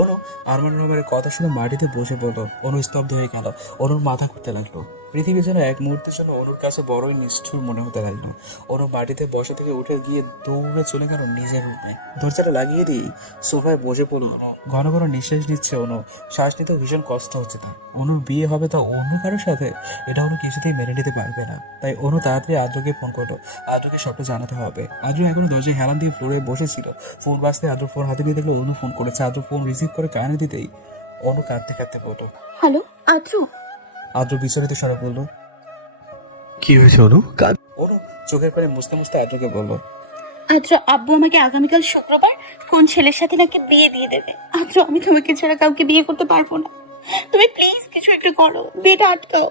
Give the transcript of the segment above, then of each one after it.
অনু আরমান রহমানের কথা শুনে মাটিতে বসে পড়ল। অনু স্তব্ধ হয়ে গেল। অনুর মাথা ঘুরতে লাগলো। পৃথিবী যেন এক মুহূর্তের জন্য অনুর কাছে বড়ই নিষ্ঠুর মনে হতে লাগলো। অনু মাটিতে বসে থেকে উঠে গিয়ে দৌড়ে চলে গেল নিজের রুমে। দরজাটা লাগিয়ে দিয়ে সোফায় বসে পড়ল অনু। ঘন ঘন নিঃশ্বাস নিচ্ছে অনু। শ্বাস নিতেও ভীষণ কষ্ট হচ্ছে তার। অনুর বিয়ে হবে তা অন্য কারোর সাথে, এটা অনু কিছুতেই মেনে নিতে পারবে না। তাই অনু তাড়াতাড়ি আদ্রকে ফোন করলো। আদ্রকে সবটা জানাতে হবে। আদ্র এখনো দরজায় হেলান দিয়ে ফ্লোরে বসেছিল। ফোন বাজতে আদ্র ফোন হাতে নিয়ে দেখলো অনু ফোন করেছে। আদ্র ফোন রিসিভ করে কানে দিতেই অনু কাঁদতে কাঁদতে বলল। হ্যালো আদ্র। আদ্র বিচলিত স্বরে বলল, কি হয়েছে অনু? অনু চোখের পানি মুছতে মুছতে আদ্রকে বলল, আদ্র, আব্বু আমাকে আগামীকাল শুক্রবার কোন ছেলের সাথে নাকি বিয়ে দিয়ে দেবে। আদ্র, আমি তোমাকে ছাড়া কাউকে বিয়ে করতে পারবো না। তুমি প্লিজ কিছু একটা করো, বিয়েটা আটকাও।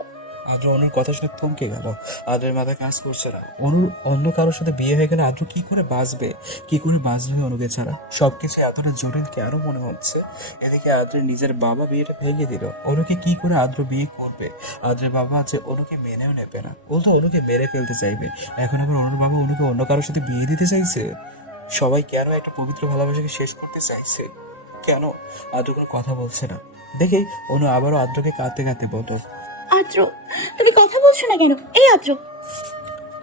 আদ্র অনুর কথা শুনে থমকে গেল। আদ্রের মাথায় কাজ করছে না। অনুর অন্য কারোর সাথে বিয়ে হয়ে গেলে আদ্র কি করে বাঁচবে? কি করে বাঁচবে অনুকে ছাড়া? সবকিছু এতটা জটিল কেন মনে হচ্ছে? এদিকে আদ্রের নিজের বাবা বিয়েটা ভেঙে দিল। অনুকে কি করে আদ্র বিয়ে করবে? আদ্রের বাবা যে অনুকে মেনেও নেবে না, বলতো অনুকে মেরে ফেলতে চাইবে। এখন আবার অনুর বাবা অনুকে অন্য কারোর সাথে বিয়ে দিতে চাইছে। সবাই কেন একটা পবিত্র ভালোবাসাকে শেষ করতে চাইছে? কেন? আদ্র কোনো কথা বলছে না দেখেই অনু আবারও আদ্রকে কাঁদতে কাঁদতে বলল, আদ্র, তুমি কথা বলছো না কেন? এই আদ্র।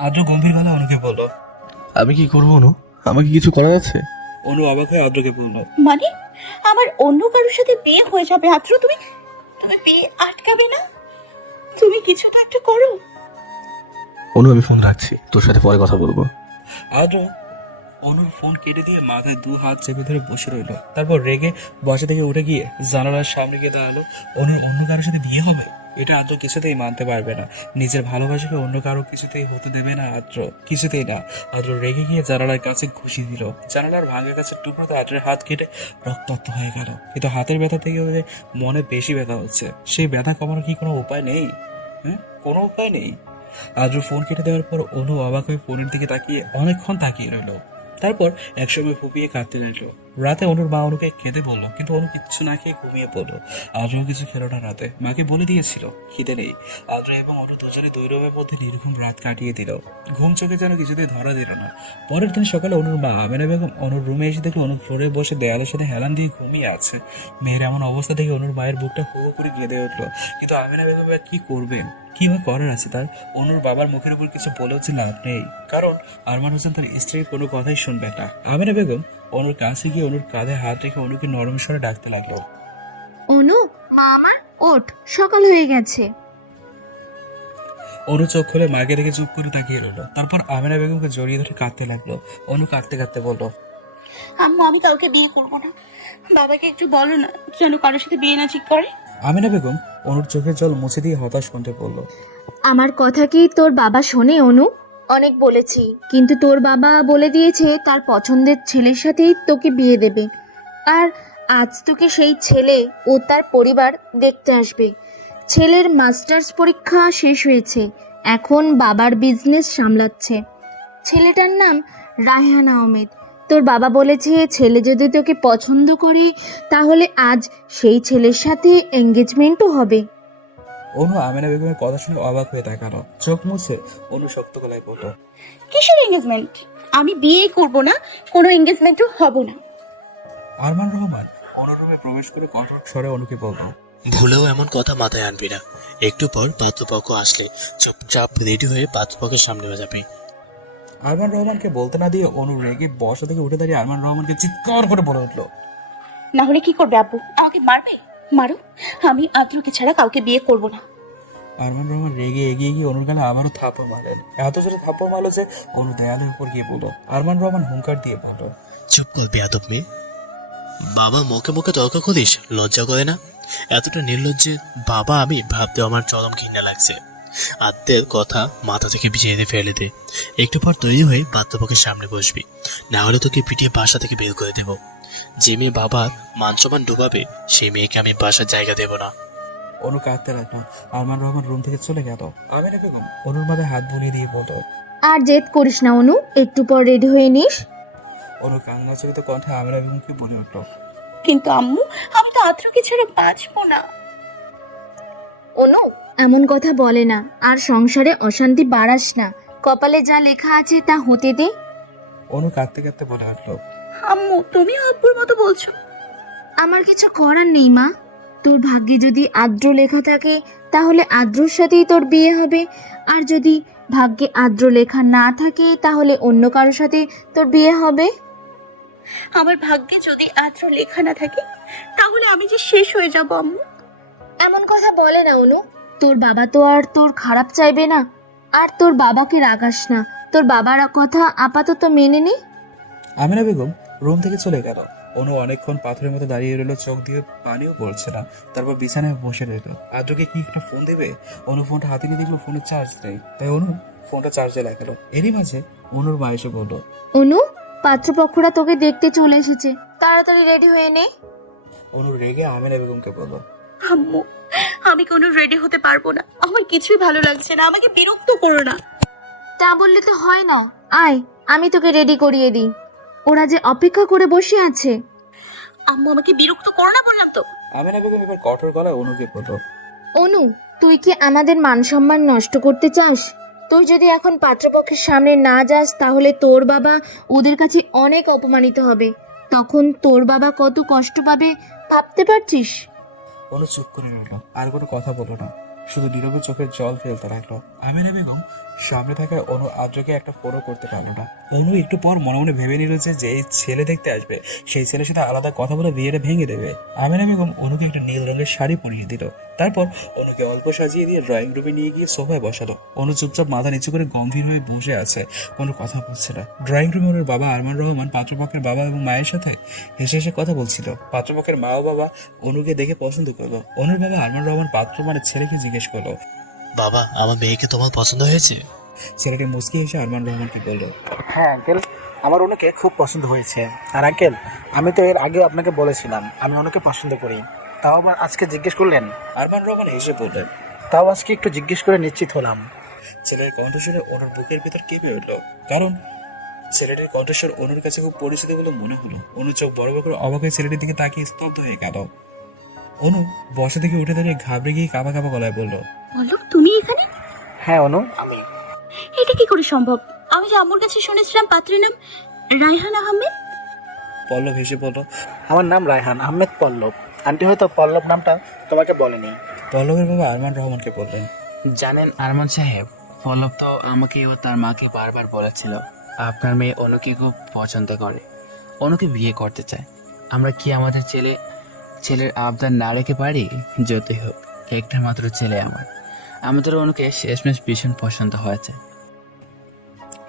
আদ্র গম্ভীর গলায় অনুকে বলল। আমি কি করবো অনু? আমাকে কিছু করা যাচ্ছে? অনু অবাক হয়ে আদ্রকে বলল, মানে আমার অন্য কারোর সাথে বিয়ে হয়ে যাবে আদ্র? তুমি তুমি বিয়ে আটকাবে না? তুমি কিছু তো একটা করো। অনু, আমি ফোন রাখছি, তোর সাথে পরে কথা বলবো। আদ্র অনুর ফোন কেটে দিয়ে মাথায় দু হাত চেপে ধরে বসে রইল। তারপর রেগে বসা থেকে উঠে গিয়ে জানালার সামনে গিয়ে দাঁড়ালো। অনুর অন্য কারোর সাথে বিয়ে হবে, এটা আদ্র কিছুতেই মানতে পারবে না। নিজের ভালোবাসাকে অন্য কারো কিছুতেই হতে দেবে না আদ্র, কিছুতেই না। আদ্র রেগে গিয়ে জানালার কাছে ঘুষি দিল। জানালার ভাঙা কাছের টুকরোতে আদ্রের হাত কেটে রক্তাক্ত হয়ে গেল। কিন্তু হাতের ব্যথা থেকে মনে বেশি ব্যথা হচ্ছে। সেই ব্যথা কমানোর কি কোনো উপায় নেই? হ্যাঁ, কোনো উপায় নেই। আদ্র ফোন কেটে দেওয়ার পর অনু অবাক হয়ে ফোনের দিকে তাকিয়ে অনেকক্ষণ তাকিয়ে রইল। তারপর একসময় ফুপিয়ে কাঁদতে লাগলো। রাতে অনুর মা অনুকে খেতে বললো, কিন্তু অনু কিচ্ছু না খেয়ে ঘুমিয়ে পড়লো। আদ্রও কিছু খেলো না রাতে। মাকে বলে দিয়েছিল খিদে নেই। আদ্র এবং অনু দুজনে দুই রুমের মধ্যে নির্ঘুম রাত কাটিয়ে দিল। ঘুম চোখে যেন কিছুতেই ধরা দিল না। পরের দিন সকালে অনুর মা আমেনা বেগম অনুর রুমে এসে দেখলো অনু ফ্লোরে বসে দেয়ালের সাথে হেলান দিয়ে ঘুমিয়ে আছে। মেয়ের এমন অবস্থা দেখে অনুর মায়ের বুকটা হু হু করে কেঁদে উঠলো। কিন্তু আমেনা বেগম কি করবেন? কি বা করার আছে তার? অনুর বাবার মুখের উপর কিছু বলেও যে লাভ নেই, কারণ আরমান হোসেন তার স্ত্রীর কোনো কথাই শুনবে না। আমেনা বেগম অনুর কাছে গিয়ে অনুর কাঁধে হাত রেখে অনুকে নরম স্বরে ডাকতে লাগলো। অনু, মা আমার, ওঠ, সকাল হয়ে গেছে। অনু চোখ খুলে মাকে রেখে চুপ করে তাকিয়ে রইল। তারপর আমেনা বেগমকে জড়িয়ে ধরে কাঁদতে লাগলো। অনু কাঁদতে কাঁদতে বলল, আম্মু, আমি কাউকে বিয়ে করবো না। বাবাকে একটু বলো না যেন কারোর সাথে বিয়ে না ঠিক করে। আমেনা বেগম অনুর চোখের জল মুছে দিয়ে হতাশ কণ্ঠে বলল, আমার কথা কি তোর বাবা শোনে অনু? অনেক বলেছি, কিন্তু তোর বাবা বলে দিয়েছে তার পছন্দের ছেলের সাথেই তোকে বিয়ে দেবে। আর আজ তোকে সেই ছেলে ও তার পরিবার দেখতে আসবে। ছেলের মাস্টার্স পরীক্ষা শেষ হয়েছে, এখন বাবার বিজনেস সামলাচ্ছে। ছেলেটার নাম রায়হান আহমেদ। তোর বাবা বলেছে ছেলে যদি তোকে পছন্দ করে তাহলে আজ সেই ছেলের সাথে এঙ্গেজমেন্টও হবে। অনু আমেনা বেগমের কথা শুনে অবাক হয়ে তাকালো। চোখ মুছে অনু শক্ত গলায় বলল, কিসের এঙ্গেজমেন্ট? আমি বিয়ে করব না, কোনো এঙ্গেজমেন্টও হব না। আরমান রহমান অনুর রুমে প্রবেশ করে কঠোর স্বরে অনুকে বলল, ভুলেও এমন কথা মাথায় আনবি না। একটু পর পাত্রপক্ষ আসলে চুপচাপ রেডি হয়ে পাত্রপক্ষের সামনে হয়ে যাবে। আরমান রহমানকে বলতে না দিয়ে অনু রেগে বসা থেকে উঠে দাঁড়িয়ে আরমান রহমানকে চিৎকার করে বলে উঠলো, না হলে কি করবে আব্বু? আমাকে মারবে? মারো, আমি আদ্রকে ছাড়া কাউকে বিয়ে করব না। আরমান রহমান রেগে এগিয়ে গিয়ে অনুর গালে আবারও থাপ্পড় মারলেন। এত জোরে থাপ্পড় মারলো যে অনু দেয়ালের উপর গিয়ে বলল। আরমান রহমান হুঙ্কার দিয়ে বলল, চুপ কর বেয়াদব মেয়ে। বাবা মুখে মুখে তর্ক করিস, লজ্জা করে না? এতটা নির্লজ্জে বাবা আমি ভাবতে আমার চরম ঘৃণা লাগছে। আদ্যের কথা মাথা থেকে ভিজিয়ে ফেলে দে। একটু পর তৈরি হয়ে পাত্রপক্ষের সামনে বসবি, না হলে তোকে পিটিয়ে বাসা থেকে বের করে দেব। যে মেয়ে বাবার মান সম্মান ডুবাবে সেই মেয়েকে আমি বাসার জায়গা দেব না। অনু কাঁদতে লাগলো। আরমান রহমান রুম থেকে চলে গেল। আমেনা বেগম অনুর মাথায় হাত বুলিয়ে দিয়ে বলল, আর জেদ করিস না অনু, একটু পর রেডি হয়ে নিস। অনু কান্নাজড়িত কণ্ঠে আমেনা বেগমকে বলে উঠল, কিন্তু আম্মু, আমি তো আদ্রকে ছাড়া বাঁচবো না। অনু, এমন কথা বলে না, আর সংসারে অশান্তি বাড়াস না। কপালে যা লেখা আছে তা হতে দে। অনু কাঁদতে কাঁদতে বলে উঠল, আম্মু, তুমি আব্বুর মতো বলছো। আমার কিছু করার নেই মা। তোর ভাগ্যে যদি আদ্র লেখা থাকে তাহলে আদ্রর সাথেই তোর বিয়ে হবে, আর যদি ভাগ্যে আদ্র লেখা না থাকে তাহলে অন্য কারোর সাথে তোর বিয়ে হবে। আমার ভাগ্যে যদি আদ্র লেখা না থাকে তাহলে আমি যে শেষ হয়ে যাব আম্মু। এমন কথা বলে না অনু, তোর বাবা তো আর তোর খারাপ চাইবে না। আর তোর বাবাকে রাগাস না, তোর বাবার কথা আপাতত মেনে নে। আমিনা বেগম রুম থেকে চলে গেল। অনু অনেকক্ষণ পাথরের মতো দাঁড়িয়ে রইল, চোখ দিয়ে পানিও পড়ছে না। তারপর বিছানায় বসে রইল। আদ্রকে কি একটা ফোন দেবে? অনু ফোনটা হাতে নিয়ে দেখলো ফোনের চার্জ নেই, তাই অনু ফোনটা চার্জে লাগালো। এরই মাঝে অনুর মা এসে বলল, অনু, পাত্রপক্ষরা তোকে দেখতে চলে এসেছে, তাড়াতাড়ি রেডি হয়ে নে। অনু রেগে আমিনা বেগমকে বলল, আম্মু, আমি কোনো রেডি হতে পারবো না, আমার কিছুই ভালো লাগছে না, আমাকে বিরক্ত করো না। তা বললে তো হয় না, আয় আমি তোকে রেডি করিয়ে দিই। ওরা যে অপেক্ষা করে বসে আছে। আম্মু, আমাকে বিরক্ত করো না বললাম তো। আমিনা বেগম এবার কঠোর গলায় অনুকে বলল, অনু, তুই কি আমাদের মান সম্মান নষ্ট করতে চাস? তুই যদি এখন পাত্রপক্ষের সামনে না যাস তাহলে তোর বাবা ওদের কাছে অনেক অপমানিত হবে। তখন তোর বাবা কত কষ্ট পাবে ভাবতে পারছিস? অনু চুপ করে রইল, আর কোনো কথা বলল না, শুধু নীরবে চোখের জল ফেলতে লাগলো। আমিনা বেগম সামনে থাকায় অনু আদ্রকে একটা ফোনও করতে পারলো না। অনু একটু পর মনে মনে ভেবে নিল যে যেই ছেলে দেখতে আসবে সেই ছেলের সাথে আলাদা কথা বলে বিয়েটা ভেঙে দেবে। আমিনা বেগম অনুকে একটা নীল রঙের শাড়ি পরিয়ে দিল। তারপর অনুকে অল্প সাজিয়ে দিয়ে ড্রয়িং রুমে নিয়ে গিয়ে সোফায় বসালো। অনু চুপচাপ মাথা নিচু করে গম্ভীর হয়ে বসে আছে, কোনো কথা বলছে না। ড্রয়িং রুমে ওর বাবা আরমান রহমান পাত্রপক্ষের বাবা এবং মায়ের সাথে হেসে হেসে কথা বলছিল। পাত্রপক্ষের মা ও বাবা অনুকে দেখে পছন্দ করলো। অনুর বাবা আরমান রহমান পাত্র মানে ছেলেকে জিজ্ঞেস করলো, বাবা, আমার মেয়েকে তোমার পছন্দ হয়েছে? ছেলেটি মুচকি হেসে আরমান রহমানকে বলল, হ্যাঁ আঙ্কেল, আমার ওনাকে খুব পছন্দ হয়েছে। আর আঙ্কেল, আমি তো এর আগেও আপনাকে বলেছিলাম আমি ওনাকে পছন্দ করি, তাও আবার আজকে জিজ্ঞেস করলেন। আরমান রহমান হেসে বললেন। তাও আজকে একটু জিজ্ঞেস করে নিশ্চিত হলাম। ছেলের কণ্ঠস্বরে অনুর বুকের ভিতর কেঁপে উঠল, কারণ ছেলেটির কণ্ঠস্বর অনুর কাছে খুব পরিচিত বলে মনে হলো। অনু চোখ বড় বড় করে অবাক হয়ে ছেলেটির দিকে তাকিয়ে স্তব্ধ হয়ে গেল। অনু বসা থেকে উঠে দাঁড়িয়ে ঘাবড়ে গিয়ে কাঁপা কাঁপা গলায় বলল, বলো, তুমি এখানে? হ্যাঁ অনু, আমি। এটা কি করে সম্ভব? আমি যে আম্মুর কাছে শুনেছিলাম পাত্রের নাম রায়হান আহমেদ। পল্লব হেসে বলল, আমার নাম রায়হান আহমেদ পল্লব। আন্টি হয়তো পল্লব নামটা তোমাকে বলেনি। পল্লবের বাবা আরমান রহমানকে বললেন, জানেন আরমান সাহেব, পল্লব তো আমাকে ও তার মাকে বারবার বলেছিল আপনার মেয়ে অনুকে খুব পছন্দ করে, অনুকে বিয়ে করতে চায়। আমরা কি আমাদের ছেলের আবদার না রেখে পারি? যতই হোক একটা মাত্র ছেলে আমাদের অনুকে শেষমেশ ভীষণ পছন্দ হয়েছে।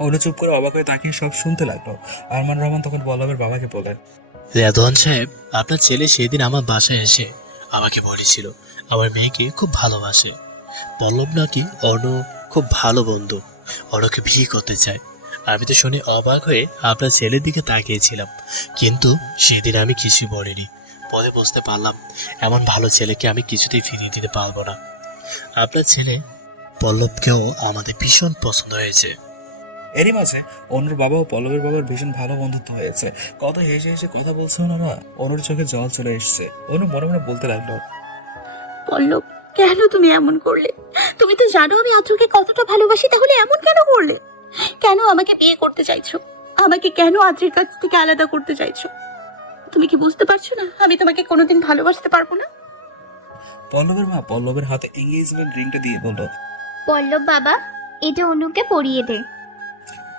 অনু চুপ করে অবাক হয়ে তাকিয়ে সব শুনতে লাগলো। আরমান রহমান তখন পল্লবের বাবাকে বললেন, রেদওয়ান সাহেব, আপনার ছেলে সেদিন আমার বাসায় এসে আমাকে বলেছিল আমার মেয়েকে খুব ভালোবাসে। পল্লব নাকি অনু খুব ভালো বন্ধু, অনুকে বিয়ে করতে চায়। আমি তো শুনে অবাক হয়ে আপনার ছেলের দিকে তাকিয়েছিলাম, কিন্তু সেদিন আমি কিছুই বলিনি। পরে বুঝতে পারলাম এমন ভালো ছেলেকে আমি কিছুতেই ফিরিয়ে দিতে পারবো না। আপনার ছেলে পল্লবকেও আমাদের ভীষণ পছন্দ হয়েছে। এরই মাঝে অনুর বাবা ও পল্লবের বাবার ভীষণ ভালো বন্ধুত্ব হয়েছে। কত হেসে হেসে কথা বলছে ওনারা। অনুর চোখে জল চলে এসছে। অনু মনে মনে বলতে লাগলো, পল্লব, কেন তুমি এমন করলে? তুমি তো জানো আমি আদ্রকে কতটা ভালোবাসি, তাহলে এমন কেন করলে? কেন আমাকে বিয়ে করতে চাইছো? আমাকে কেন আদ্রের কাছ থেকে আলাদা করতে চাইছো? তুমি কি বুঝতে পারছো না আমি তোমাকে কোনোদিন ভালোবাসতে পারবো না? পল্লবের মা পল্লবের হাতে এঙ্গেজমেন্ট রিংটা দিয়ে বলল। পল্লব বাবা, এটা অনুকে পরিয়ে দে।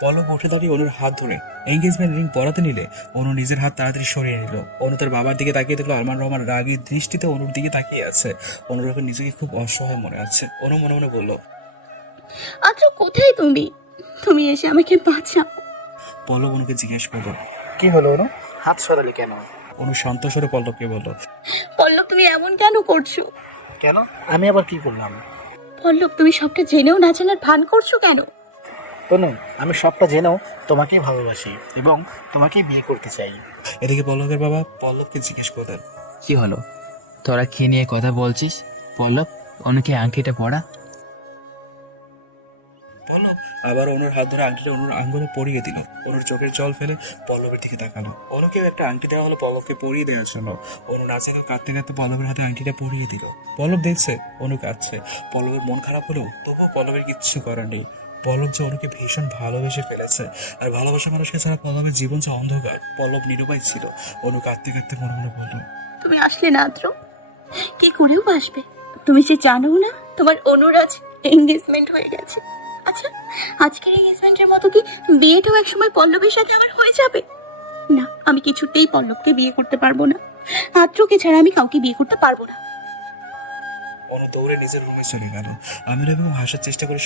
পল্লব উঠে দাঁড়িয়ে অনুর হাত ধরে এঙ্গেজমেন্ট রিং পরাতে নিলে অনু নিজের হাত তাড়াতাড়ি সরিয়ে নিল। অনু তার বাবার দিকে তাকিয়ে দেখলো আরমান রহমান রাগী দৃষ্টিতে অনুর দিকে তাকিয়ে আছে। অনুর এখন নিজেকে খুব অসহায় মনে আছে। অনু মনে মনে বলল, আদ্র, কোথায় তুমি? তুমি এসে আমাকে বাঁচাও। পল্লব অনুকে জিজ্ঞেস করলো, কি হলো অনু, হাত সরালে কেন? অনু শান্ত স্বরে পল্লবকে বলল, পল্লব, তুমি এমন কেন করছো? কেন, আমি আবার কি করলাম? পল্লব, তুমি সবটা জেনেও না জানার ভান করছো কেন? অনু, আমি সবটা জেনেও তোমাকেই ভালোবাসি এবং তোমাকেই বিয়ে করতে চাই। এদিকে পল্লবের বাবা পল্লবকে জিজ্ঞেস করলেন, কি হলো, তোরা কি নিয়ে কথা বলছিস? পল্লব, অনুকে আংটিটা পড়া। পল্লব আবার অনুর হাত ধরে আংটিটা অনুর আঙ্গুলে পরিয়ে দিল। অনুর চোখের জল ফেলে পল্লবের দিকে তাকালো। অনুকেও একটা আংটি দেওয়া হলো পল্লবকে পরিয়ে দেওয়ার জন্য। অনু নাচে কাঁদতে কাঁদতে পল্লবের হাতে আংটিটা পরিয়ে দিল। পল্লব দেখছে অনু কাঁদছে। পল্লবের মন খারাপ হলেও তবুও পল্লবের কিচ্ছু করার নেই। পল্লব যে অনুকে ভীষণ ভালোবেসে ফেলেছে, আর ভালোবাসা মানুষকে ছাড়া পল্লবের জীবন যে অন্ধকার। পল্লব নিরুপায় ছিল। অনু কাঁদতে কাঁদতে মনে মনে বলল, তুমি আসলে না আদ্র, কি করেও আসবে? তুমি যে জানো না তোমার অনুরাজ এঙ্গেজমেন্ট হয়ে গেছে। আচ্ছা, আজকের এঙ্গেজমেন্টের মতো কি বিয়েটাও একসময় পল্লবের সাথে আমার হয়ে যাবে? না, আমি কিছুতেই পল্লবকে বিয়ে করতে পারবো না। আদ্রকে ছাড়া আমি কাউকে বিয়ে করতে পারবো না। অনু দৌড়ে নিজের রুমে চলে গেল। আমিরা বেগম হাসার চেষ্টা করে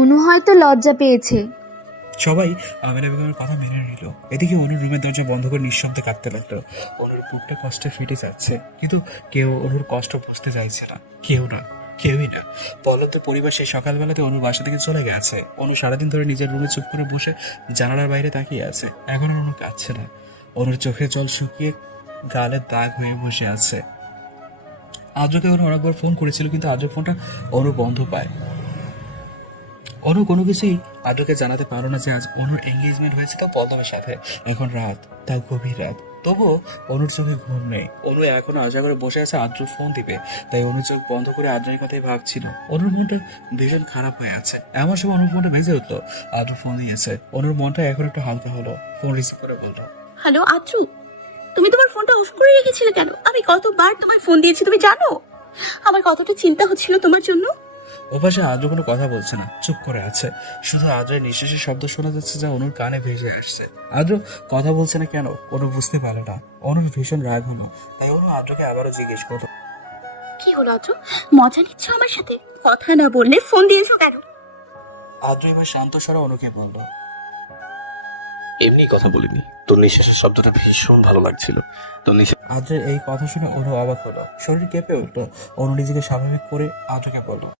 অনু হয়তো লজ্জা পেয়েছে। সবাই আমিরা বেগমের কথা মেনে নিল। এদিকে অনুর রুমের দরজা বন্ধ করে নিঃশব্দে কাঁদতে লাগলো। অনুর বুকটা কষ্টে ফেটে যাচ্ছে, কিন্তু কেউ অনুর কষ্ট বুঝতে চাইছে না। কেউই না। পল্লবদের পরিবার সেই সকালবেলাতে অনুর বাসা থেকে চলে গেছে। অনু সারাদিন ধরে নিজের রুমে চুপ করে বসে জানালার বাইরে তাকিয়ে আছে। এখন আর অনু কাঁদছে না। অনুর চোখের জল শুকিয়ে গালের দাগ হয়ে বসে আছে। আদ্রকে অনু অনেকবার ফোন করেছিল, কিন্তু আদ্রের ফোনটা অনু বন্ধ পায়। অনু কোনো কিছুই আদ্রকে জানাতে পারো না যে আজ অনুর এঙ্গেজমেন্ট হয়েছে, তাও পল্লবের সাথে। এখন রাত, তাও গভীর রাত, তবুও অনুর চোখে ঘুম নেই। অনু এখনো আশা করে বসে আছে আদ্র ফোন দিবে, তাই অনু চোখ বন্ধ করে আদ্রের কথাই ভাবছিল। অনুর মনটা ভীষণ খারাপ হয়ে আছে। এমন সময় অনুর ফোনটা ভেজে উঠলো। আদ্র ফোন দিয়েছে। অনুর মনটা এখন একটু হালকা হলো। ফোন রিসিভ করে বললো, হ্যালো আদ্র, তুমি তোমার ফোনটা অফ করে রেখেছিলে কেন? আমি কতবার তোমায় ফোন দিয়েছি তুমি জানো? আমার কতটা চিন্তা হচ্ছিল তোমার জন্য। ওপাশে আদ্র কোনো কথা বলছে না, চুপ করে আছে। শুধু আদ্রের নিঃশ্বাসের শব্দ শোনা যাচ্ছে, যা অনুর কানে ভেসে আসছে। আদ্র কথা বলছে না কেন অনু বুঝতে পারে না। অনুর ভীষণ রাগ হলো, তাই অনু আদ্রকে আবারও জিজ্ঞেস করলো, কি হলো আদ্র, মজা নিচ্ছ আমার সাথে? কথা না বললে ফোন দিয়েছো কেন? আদ্র এবার শান্ত স্বরে অনুকে বলল, এমনি কথা বলিনি, তোর নিঃশ্বাসের শব্দটা ভীষণ ভালো লাগছিল। তোর নিঃশ্বাস আদ্রের এই কথা শুনে অনু অবাক হলো, শরীর কেঁপে উঠলো। অনু নিজেকে স্বাভাবিক করে আদ্রকে বলল,